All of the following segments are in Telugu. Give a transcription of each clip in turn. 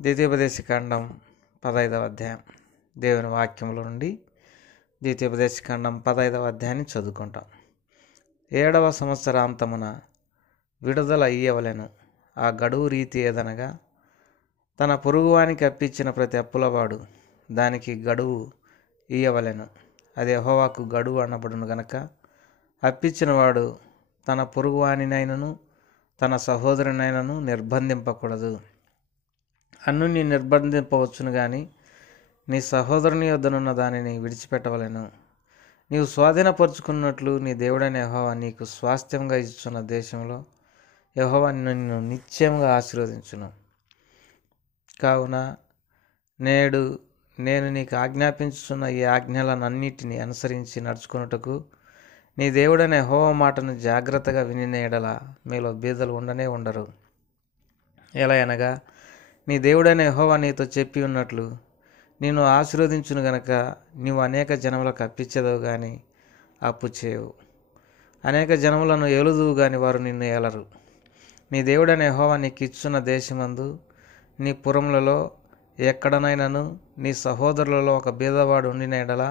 ద్వితీయోపదేశకాండం 15వ అధ్యాయం. దేవుని వాక్యముల నుండి ద్వితీయోపదేశకాండం 15వ అధ్యాయాన్ని చదువుకుంటాం. 7వ సంవత్సరాంతమున విడుదల ఇయ్యవలెను. ఆ గడువు రీతి ఏదనగా, తన పొరుగువానికి అప్పించిన ప్రతి అప్పులవాడు దానికి గడువు ఇయ్యవలెను. అది యెహోవాకు గడువు అనబడును గనక, అప్పించినవాడు తన పొరుగువానినైనను తన సహోదరునైనను నిర్బంధింపకూడదు. అన్యుని నిర్బంధింపవచ్చును గాని నీ సహోదరుని యొద్దనున్న దానిని విడిచిపెట్టవలెను. నీవు స్వాధీనపరుచుకున్నట్లు నీ దేవుడైన యెహోవా నీకు స్వాస్థ్యంగా ఇచ్చున్న దేశంలో యెహోవా నిన్ను నిశ్చయంగా ఆశీర్వదించును. కావున నేడు నేను నీకు ఆజ్ఞాపించుచున్న ఈ ఆజ్ఞలనన్నిటినీ అనుసరించి నడుచుకొనుటకు నీ దేవుడైన యెహోవా మాటను జాగ్రత్తగా వినిన ఎడల మీలో బీదలు ఉండనే ఉండరు. ఎలా అనగా, నీ దేవుడైన యెహోవా నీతో చెప్పి ఉన్నట్లు, నిన్ను ఆశీర్వదించును గనక నీవు అనేక జనములకు అప్పిచ్చేదవు గాని అప్పు చేయవు. అనేక జనములను ఏలుదువు గాని వారు నిన్ను ఏలరు. నీ దేవుడైన యెహోవా నీకు ఇచ్చున్న దేశమందు నీ పురములలో ఎక్కడనైనను నీ సహోదరులలో ఒక బీదవాడు ఉండిన ఎడల,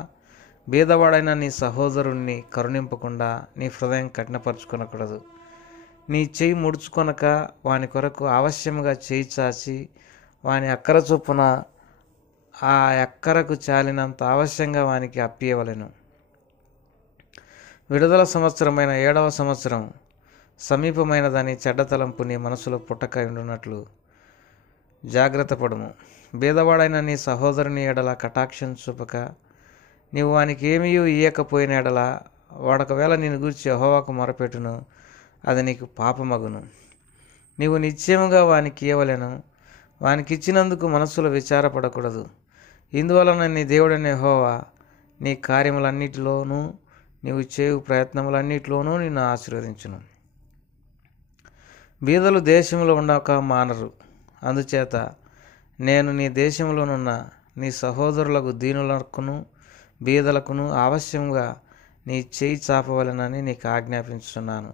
బీదవాడైన నీ సహోదరుణ్ణి కరుణింపకుండా నీ హృదయం కఠినపరుచుకొనకూడదు. నీ చెయ్యి ముడుచుకొనక వాని కొరకు అవశ్యముగా చేయి చాచి వాని అక్కర చొప్పున ఆ అక్కరకు చాలినంత అవశ్యంగా వానికి అప్పియవలెను. విడుదల సంవత్సరమైన 7వ సంవత్సరం సమీపమైనదని చెడ్డ తలంపు నీ మనసులో పుట్టక ఉండునట్లు జాగ్రత్త పడుము. బీదవాడైన నీ సహోదరుని ఎడల కటాక్షం చూపక నీవు వానికి ఏమీ ఇయ్యకపోయిన ఎడల వాడొకవేళ నిన్ను గూర్చి యెహోవాకు మొరపెట్టును, అది నీకు పాపమగును. నీవు నిశ్చయముగా వానికి ఇయ్యవలెను. వానికి ఇచ్చినందుకు మనస్సులో విచారపడకూడదు. ఇందువలన నీ దేవుడైన యెహోవా నీ కార్యములన్నిటిలోనూ నీవు చేయు ప్రయత్నములన్నిటిలోనూ నిన్ను ఆశీర్వదించును. బీదలు దేశంలో ఉండక మానరు. అందుచేత నేను నీ దేశంలోనున్న నీ సహోదరులకు దీనులకును బీదలకును అవశ్యంగా నీ చేయి చాపవలెనని నీకు ఆజ్ఞాపించుచున్నాను.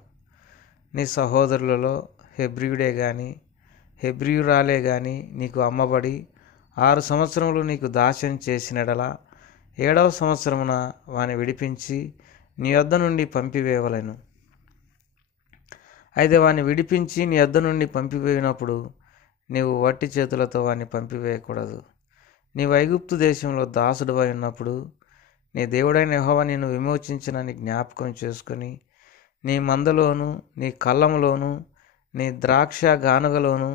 నీ సహోదరులలో హెబ్రీయుడే గాని హెబ్రీయురాలే గాని నీకు అమ్మబడి 6 సంవత్సరములు నీకు దాస్యం చేసినడలా 7వ సంవత్సరమున వాని విడిపించి నీ యొద్ద నుండి పంపివేయవలెను. అయితే వాని విడిపించి నీ యొద్ద నుండి పంపివేయినప్పుడు నీవు వట్టి చేతులతో వాని పంపివేయకూడదు. నీవు ఐగుప్తు దేశంలో దాసుడువై ఉన్నప్పుడు నీ దేవుడైన యెహోవా నిన్ను విమోచించినని జ్ఞాపకం చేసుకొని నీ మందలోను నీ కళ్ళములోను నీ ద్రాక్ష గానుగలోను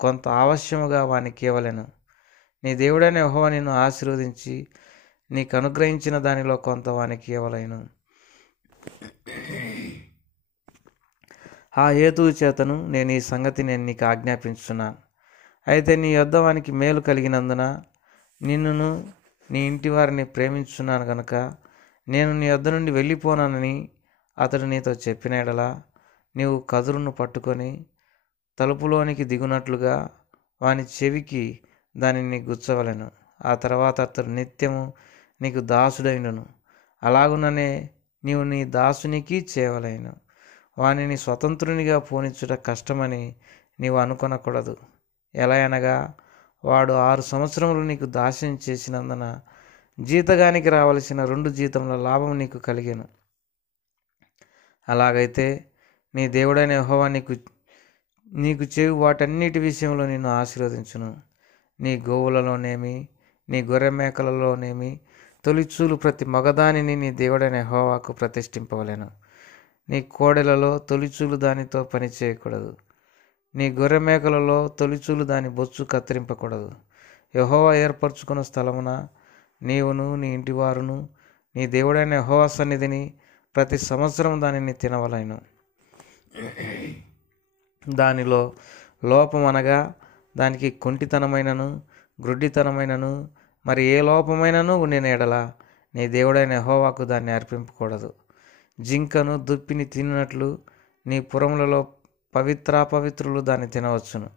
కొంత అవశ్యముగా వానికి ఇవ్వలెను. నీ దేవుడైన యెహోవా నిన్ను ఆశీర్వదించి నీకు అనుగ్రహించిన దానిలో కొంత వానికి ఇవ్వలేను. ఆ హేతువు చేతను నేను ఈ సంగతి నీకు ఆజ్ఞాపించుచున్నాను. అయితే నీ యొద్ద వానికి మేలు కలిగినందున నిన్నును నీ ఇంటి వారిని ప్రేమించుచున్నాను గనుక నేను నీ యొద్ద నుండి వెళ్ళిపోనానని అతడు నీతో చెప్పిన ఎడల నీవు కదురును పట్టుకొని తలుపులోనికి దిగునట్లుగా వాని చెవికి దానిని గుచ్చవలెను. ఆ తర్వాత అతడు నిత్యము నీకు దాసుడైనను. అలాగుననే నీవు నీ దాసునికి చేయవలెను. వానిని స్వతంత్రునిగా పోనిచ్చుట కష్టమని నీవు అనుకొనకూడదు. ఎలా అనగా, వాడు 6 సంవత్సరములు నీకు దాస్యం చేసినందున జీతగానికి రావలసిన 2 జీతముల లాభం నీకు కలిగెను. అలాగైతే నీ దేవుడైన యెహోవా నీకు చేయు వాటన్నిటి విషయంలో నిన్ను ఆశీర్వదించును. నీ గోవులలోనేమి నీ గొర్రె మేకలలోనేమి తొలిచూలు ప్రతి మగదానిని నీ దేవుడైన యెహోవాకు ప్రతిష్ఠింపవలెను. నీ కోడెలలో తొలిచూలు దానితో పని చేయకూడదు. నీ గొర్రె మేకలలో తొలిచూలు దాని బొచ్చు కత్తిరింపకూడదు. యెహోవా ఏర్పరచుకున్న స్థలమున నీవును నీ ఇంటివారును నీ దేవుడైన యెహోవా సన్నిధిని ప్రతి సంవత్సరం దానిని తినవలెను. దానిలో లోపం అనగా దానికి కుంటితనమైనను గ్రుడ్డితనమైనను మరి ఏ లోపమైనను ఉండిన ఎడల నీ దేవుడైన యెహోవాకు దాన్ని అర్పింపకూడదు. జింకను దుప్పిని తిన్నట్లు నీ పురములలో పవిత్రాపవిత్రులు దాన్ని తినవచ్చును.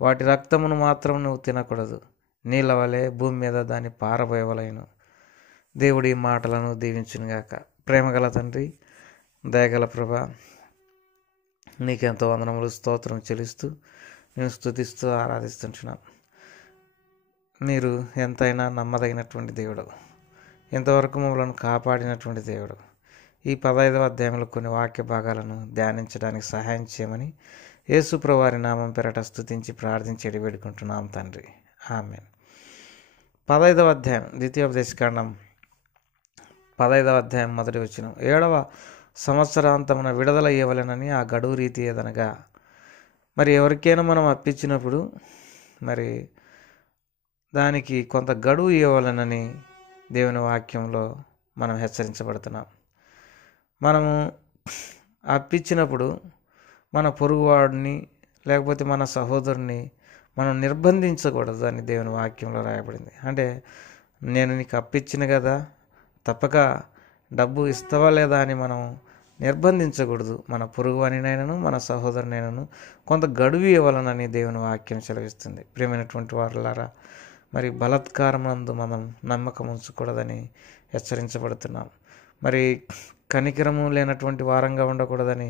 వాటి రక్తమును మాత్రం నువ్వు తినకూడదు. నీళ్ళ వలె భూమి మీద దాన్ని పారబోయవలెను. దేవుడి మాటలను దీవించునుగాక. ప్రేమగల తండ్రి, దయగల ప్రభా, నీకెంతో వందనములు స్తోత్రం చెల్లిస్తూ నేను స్తుతిస్తూ ఆరాధిస్తుంటున్నాను. మీరు ఎంతైనా నమ్మదగినటువంటి దేవుడు, ఇంతవరకు మమ్మల్ని కాపాడినటువంటి దేవుడు. ఈ 15వ అధ్యాయంలో కొన్ని వాక్య భాగాలను ధ్యానించడానికి సహాయం చేయమని యేసు ప్రభువారి నామం పేరట స్తుతించి ప్రార్థించి వేడుకుంటున్నాం తండ్రి. ఆమేన్. 15వ అధ్యాయం ద్వితీయోపదేశకాండం 15వ అధ్యాయం మొదటి వచనం. 7వ సంవత్సరాంతమున విడుదల ఇవ్వలేనని ఆ గడువు రీతి ఏదనగా, మరి ఎవరికైనా మనం అప్పించినప్పుడు మరి దానికి కొంత గడువు ఇవ్వాలనని దేవుని వాక్యంలో మనం హెచ్చరించబడుతున్నాం. మనము అప్పించినప్పుడు మన పొరుగువాడిని లేకపోతే మన సహోదరుని మనం నిర్బంధించకూడదు అని దేవుని వాక్యంలో రాయబడింది. అంటే నేను నీకు అప్పించిన కదా, తప్పక డబ్బు ఇస్తావా లేదా అని మనం నిర్బంధించకూడదు. మన పొరుగువానినైనాను మన సహోదరునైనాను కొంత గడువు ఇవ్వాలనని దేవుని వాక్యం సెలవిస్తుంది. ప్రియమైనటువంటి వారులారా, మరి బలాత్కారమందు మనం నమ్మకం ఉంచకూడదని హెచ్చరించబడుతున్నాం. మరి కనికరము లేనటువంటి వారంగా ఉండకూడదని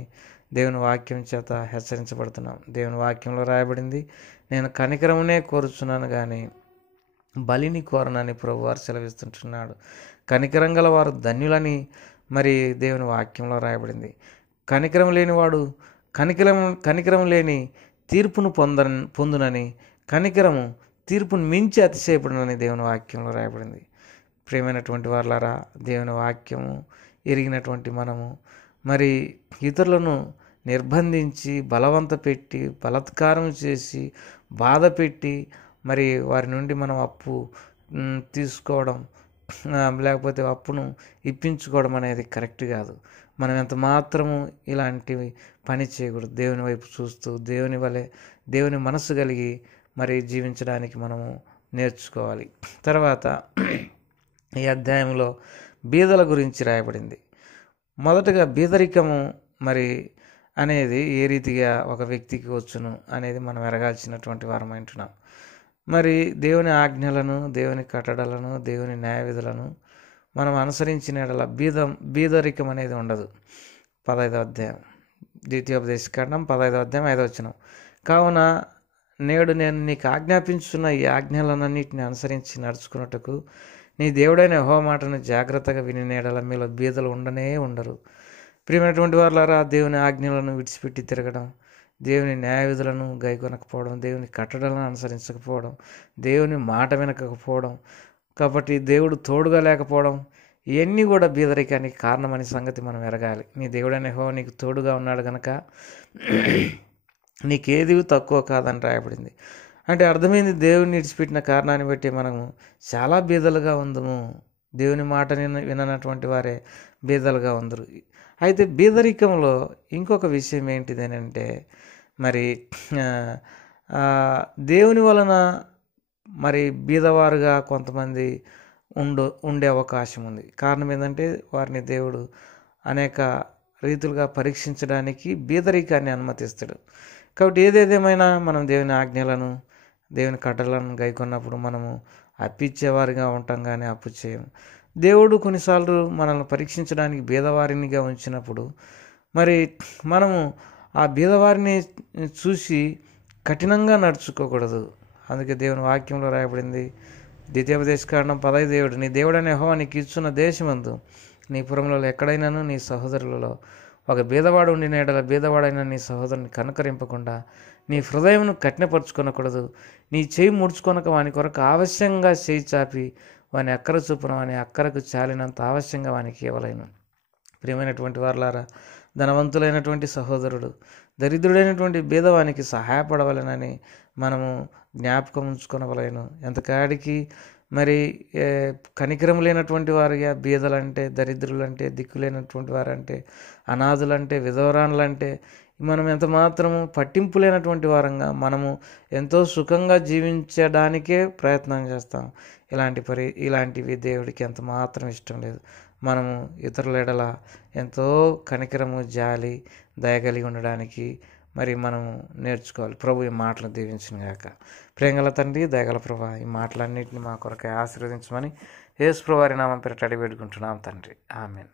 దేవుని వాక్యం చేత హెచ్చరించబడుతున్నాం. దేవుని వాక్యంలో రాయబడింది, నేను కనికరమునే కోరుచున్నాను కానీ బలిని కోరనని ప్రభువారు సెలవిస్తుంటున్నాడు. కనికరం గల వారు ధన్యులని మరి దేవుని వాక్యంలో రాయబడింది. కనికరం లేనివాడు కనికరం లేని తీర్పును పొందునని, కనికరము తీర్పును మించి అతిశయపడునని దేవుని వాక్యంలో రాయబడింది. ప్రియమైనటువంటి వారులారా, దేవుని వాక్యము ఎరిగినటువంటి మనము మరి ఇతరులను నిర్బంధించి బలవంత పెట్టి బలాత్కారం చేసి బాధ పెట్టి మరి వారి నుండి మనం అప్పు తీసుకోవడం లేకపోతే అప్పును ఇప్పించుకోవడం అనేది కరెక్ట్ కాదు. మనం ఎంత మాత్రము ఇలాంటివి పని చేయకూడదు. దేవుని వైపు చూస్తూ దేవుని వలె దేవుని మనసు కలిగి మరి జీవించడానికి మనము నేర్చుకోవాలి. తర్వాత ఈ అధ్యాయంలో బీదల గురించి రాయబడింది. మొదటగా బీదరికము మరి అనేది ఏ రీతిగా ఒక వ్యక్తికి వచ్చును అనేది మనం ఎరగాల్సినటువంటి వారం అంటున్నాం. మరి దేవుని ఆజ్ఞలను, దేవుని కట్టడలను, దేవుని న్యాయ విధులను మనం అనుసరించిన బీదరికం అనేది ఉండదు. 15వ అధ్యాయం ద్వితీయోపదేశకాండం 15వ అధ్యాయం 5వ వచనం. కావున నేడు నేను నీకు ఆజ్ఞాపించున్న ఈ ఆజ్ఞలన్నింటిని అనుసరించి నడుచుకున్నట్టుకు నీ దేవుడైన యెహోవా మాటను జాగ్రత్తగా విని నేడల మీలో బీదలు ఉండనే ఉండరు. ప్రియమైనటువంటి వారులారా, దేవుని ఆజ్ఞలను విడిచిపెట్టి తిరగడం, దేవుని న్యాయ విధులను గైకొనకపోవడం, దేవుని కట్టడలను అనుసరించకపోవడం, దేవుని మాట వినకపోవడం, కాబట్టి దేవుడు తోడుగా లేకపోవడం, ఇవన్నీ కూడా బీదరికానికి కారణమని సంగతి మనం ఎరగాలి. నీ దేవుడైన యెహోవా నీకు తోడుగా ఉన్నాడు కనుక నీకేది తక్కువ కాదని రాయబడింది. అంటే అర్థమైంది, దేవుని విడిచిపెట్టిన కారణాన్ని బట్టి మనము చాలా బీదలుగా ఉందము. దేవుని మాట విననటువంటి వారే బీదలుగా ఉందరు. అయితే బీదరికంలో ఇంకొక విషయం ఏంటిది అని అంటే, మరి దేవుని వలన మరి బీదవారుగా కొంతమంది ఉండే అవకాశం ఉంది. కారణం ఏంటంటే వారిని దేవుడు అనేక రీతులుగా పరీక్షించడానికి బీదరికాన్ని అనుమతిస్తాడు. కాబట్టి ఏదేదేమైనా మనం దేవుని ఆజ్ఞలను, దేవుని కట్టడలను గైకొన్నప్పుడు మనము అప్పిచ్చేవారిగా ఉంటాం కానీ అప్పు చేయము. దేవుడు కొన్నిసార్లు మనల్ని పరీక్షించడానికి బీదవారినిగా ఉంచినప్పుడు మరి మనము ఆ బీదవారిని చూసి కఠినంగా నడుచుకోకూడదు. అందుకే దేవుని వాక్యంలో రాయబడింది, ద్వితీయోపదేశకాండం 15 నీ దేవుడైన యెహోవా నీకు ఇచ్చున్న దేశమందు నీ పురములలో ఎక్కడైనాను నీ సహోదరులలో ఒక బీదవాడు ఉండిన ఎడల బీదవాడైన నీ సహోదరుని కనుకరింపకుండా నీ హృదయమును కఠినపరుచుకొనకూడదు. నీ చేయి ముడుచుకొనక వాని కొరకు ఆవశ్యంగా చేయి చాపి వాని అక్కర చూపున వాని అక్కరకు చాలినంత ఆవశ్యంగా వానికి ఇవ్వలేను. ప్రియమైనటువంటి వారులారా, ధనవంతులైనటువంటి సహోదరుడు దరిద్రుడైనటువంటి బీదవానికి సహాయపడవలెనని మనము జ్ఞాపకం ఉంచుకొనవలేను. ఎంతకాడికి మరి కనికరం లేనటువంటి వారిగా బీదలంటే, దరిద్రులంటే, దిక్కులేనటువంటి వారంటే, అనాథులంటే, విధవరాన్లంటే మనం ఎంత మాత్రము పట్టింపు లేనటువంటి వారంగా మనము ఎంతో సుఖంగా జీవించడానికే ప్రయత్నం చేస్తాం. ఇలాంటివి దేవుడికి ఎంత మాత్రం ఇష్టం లేదు. మనము ఇతరుల ఎడల ఎంతో కనికరము, జాలి, దయగలిగి ఉండడానికి మరి మనము నేర్చుకోవాలి. ప్రభు ఈ మాటలు దీవించును గాక. ప్రేమగల తండ్రి, దయగల ప్రభా, ఈ మాటలన్నింటినీ మా కొరకై ఆశీర్వదించమని యేసు ప్రభువారి నామం పేరిట అడిగి వేడుకుంటున్నాం తండ్రి. ఆమేన్.